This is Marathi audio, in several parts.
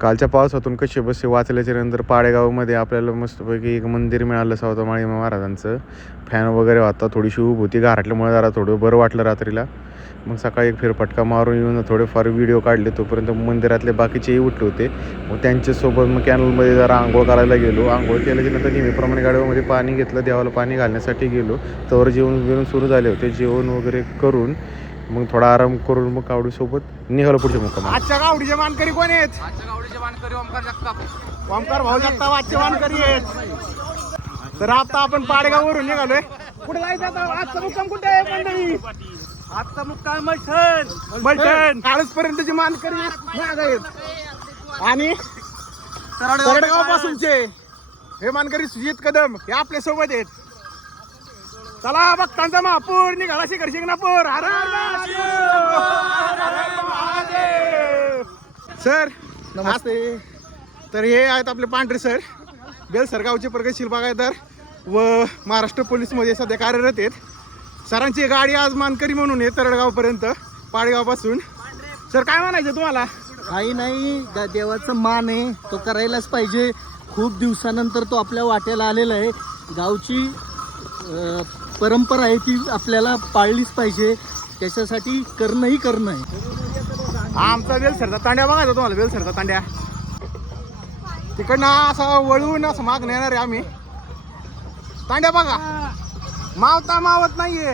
कालच्या पावसातून कसे बसे वाचल्याच्या नंतर पाडेगावमध्ये आपल्याला मस्तपैकी एक मंदिर मिळालं सावतामाळी महाराजांचं. फॅन वगैरे होता, थोडीशी ऊब होती गारटल्यामुळे जरा थोडं बरं वाटलं रात्रीला. मग सकाळी एक फेरफटका मारून येऊन थोडेफार व्हिडिओ काढले. तोपर्यंत मंदिरातले बाकीचेही उठले होते. मग त्यांच्यासोबत मग कॅनलमध्ये जरा आंघोळ करायला गेलो. आंघोळ केल्याच्या नंतर नेहमीप्रमाणे गाडीमध्ये पाणी घेतलं, देवाला पाणी घालण्यासाठी गेलो. तर जेवण सुरू झाले होते. जेवण वगैरे करून मग थोडा आराम करून मग कावडीसोबत निघालो पुढच्या मुक्काम. आजच्या गावडीचे मानकरी कोण आहेत? आजच्या गावडीचे मानकरी ओमकार जगताप, ओमकार भाऊ जगताप आजचे मानकरी आहेत. तर आता आपण पाडेगाववरून निघालोय. कुठे जायचं आता? आजचा मुक्काम कुठे आहे मंडळी? आजचा मुक्काम मलठण. कालपर्यंतचे मानकरी महाग आहेत आणि तरडगाव पासूनचे हे मानकरी सुजित कदम हे आपल्या सोबत आहेत. चला भक्तांचा महापूर निघाला शिखर शिंगणापूर. सर नमस्ते. तर हे आहेत आपले पांढरे सर, बेलसर गावचे प्रगतशील बागायतदार व महाराष्ट्र पोलीसमध्ये सध्या कार्यरत आहेत. सरांची गाडी आज मानकरी म्हणून आहे तरडगावपर्यंत पाडेगावपासून. सर काय म्हणायचं तुम्हाला? काही नाही, देवाचं मान आहे, तो करायलाच पाहिजे. खूप दिवसानंतर तो आपल्या वाट्याला आलेला आहे. गावची परंपरा आहे ती आपल्याला पाळलीच पाहिजे. त्याच्यासाठी करणंही करणं आहे. आमचा बेलसरचा तांड्या बघायचा तुम्हाला. बेलसरचा तांड्या तिकडनं असं वळून असं माग नेणार आहे आम्ही. तांड्या बघा, मावता मावत नाहीये.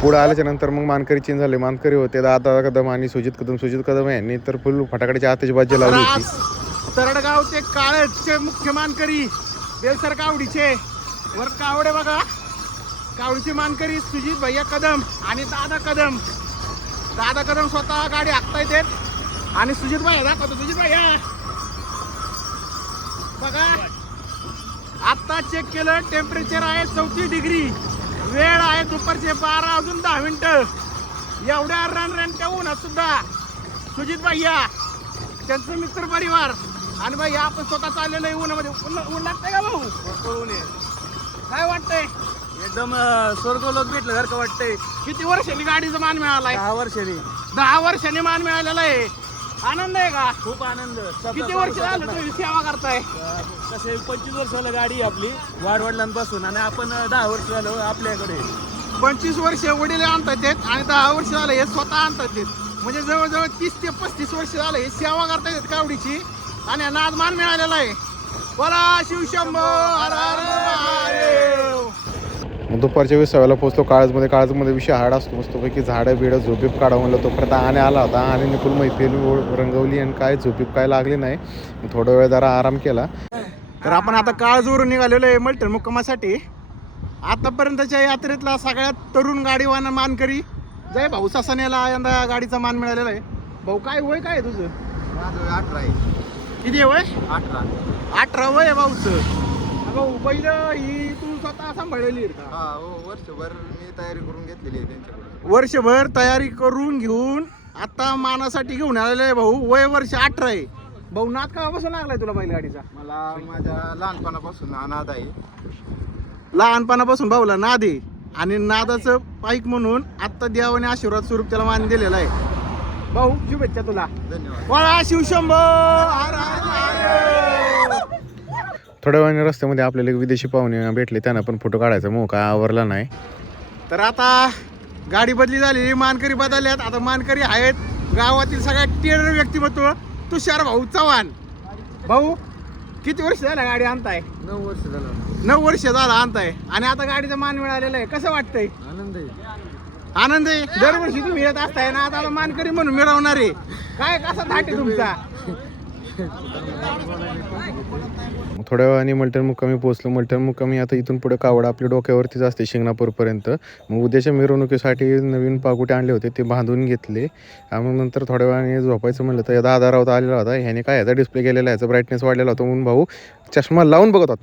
पुढे आल्याच्या नंतर मग मानकरी चेंज झाले. मानकरी होते दादा कदम आणि सुजित कदम यांनी तर फुल फटाकड्याची आतिषबाजी लावली होती. तरडगावचे काळचे मुख्य मानकरी बेलसर कावडीचे वर कावडे बघा. कावडीचे मानकरी सुजित भैया कदम आणि दादा कदम. दादा कदम स्वतः गाडी हाकता येतात आणि सुजित भैया दाखवतो. सुजित भैया बघा, आता चेक केलं, टेम्परेचर आहे 34 डिग्री. वेळ आहे दुपारचे 12 वाजून 10 मिनिटं. एवढ्या रणरणत्या उन्हात सुद्धा सुजित भैया त्यांचं मित्र परिवार आणि भाई आपण स्वतः चाललेलं आहे उन्हामध्ये. ऊन लागतंय का भाऊ? काय वाटतंय? एकदम स्वर्गलोक भेटलं सारखं वाटतंय. किती वर्षांनी गाडीचा मान मिळालाय? 10 वर्षांनी. 10 वर्षांनी मान मिळालेला आहे. आनंद आहे का? खूप आनंद. किती वर्ष झालं तुम्ही सेवा करताय? तसे 25 वर्ष झालं गाडी आपली वाडवडिलांपासून आणि आपण 10 वर्ष झालं आपल्याकडे. 25 वर्ष वडील आणतात येत आणि 10 वर्ष झालं हे स्वतः आणतात येत. म्हणजे जवळजवळ 30 ते 35 वर्ष झालं हे सेवा करता येत कावडीची आणि यांना आज मान मिळालेला आहे. बोला शिवशंभो हर हर महादेव. मग दुपारच्या विसाव्याला पोहोचलो. काळजमध्ये विषय हार्ड असतो. मस्तपैकी झाडं बिडं झोपीप काढा म्हणलं. तोपर्यंत आणे आला होता आणि निपुल मैफिल रंगवली आणि काय झोपीप काय लागली नाही. थोडा वेळ जरा आराम केला. तर आपण आता काळजवरून निघालेलो आहे मलठण मुक्कामासाठी. आतापर्यंतच्या यात्रेतला सगळ्यात तरुण गाडीवान मानकरी जय भाऊ सासनेला यंदा गाडीचा मान मिळालेला आहे. भाऊ काय वय काय आहे तुझं? माझं 18 आहे. किती आहे वय? 18 वय आहे भाऊचं. भाऊ पहिलं ही तू स्वतः सांभाळलेली आहे का? वर्षभर मी तयारी करून घेतलेली आहे त्यांच्याकडून. वर्षभर तयारी करून घेऊन आता मानासाठी घेऊन आलेलं आहे भाऊ. वय वर्ष 18 आहे. भाऊ नाद केव्हापासून लागलाय तुला बैलगाडीचा? मला माझ्या लहानपणापासून नाद आहे. लहानपणापासून भाऊला नाद आहे आणि नादाचं पाईक म्हणून आत्ता देवाने आशीर्वाद स्वरूप त्याला मान दिलेला आहे. भाऊ शुभेच्छा तुला. धन्यवाद. बोला शिवशंभो हर हर महादेव. थोड्या वेळाने रस्त्यामध्ये आपल्याला एक विदेशी पाहुणे भेटले. त्यांना पण फोटो काढायचा मग काय आवरला नाही. तर आता गाडी बदली झालेली, मानकरी बदलल्यात. आता मानकरी आहेत गावातील सगळ्यात टेरर व्यक्तिमत्व तुषार भाऊ चव्हाण. भाऊ किती वर्ष झालं गाडी आणताय? 9 वर्ष झालं. 9 वर्ष झालं आणताय आणि आता गाडीचा मान मिळालेला आहे. कसं वाटतंय? आनंद आहे. आनंद आहे. दरवर्षी तुम्ही येत असताय ना, आता मानकरी म्हणून मिळवणार आहे. काय कसा थाट आहे तुमचा? थोड्या वेळाने मलठण मुक्कामी पोहोचलो. मलठण मुक्कामी आता इथून पुढे कावड आपल्या डोक्यावरतीच असते शिंगणापूरपर्यंत. मग उद्याच्या मिरवणुकीसाठी नवीन पाकुटे आणले होते ते बांधून घेतले. मग नंतर थोड्या वेळाने झोपायचं म्हणलं तर दादा रावता आलेला होता. ह्याने काय ह्याचा डिस्प्ले केलेला, ह्याचा ब्राईटनेस वाढलेला होता म्हणून भाऊ चष्मा लावून बघत होता.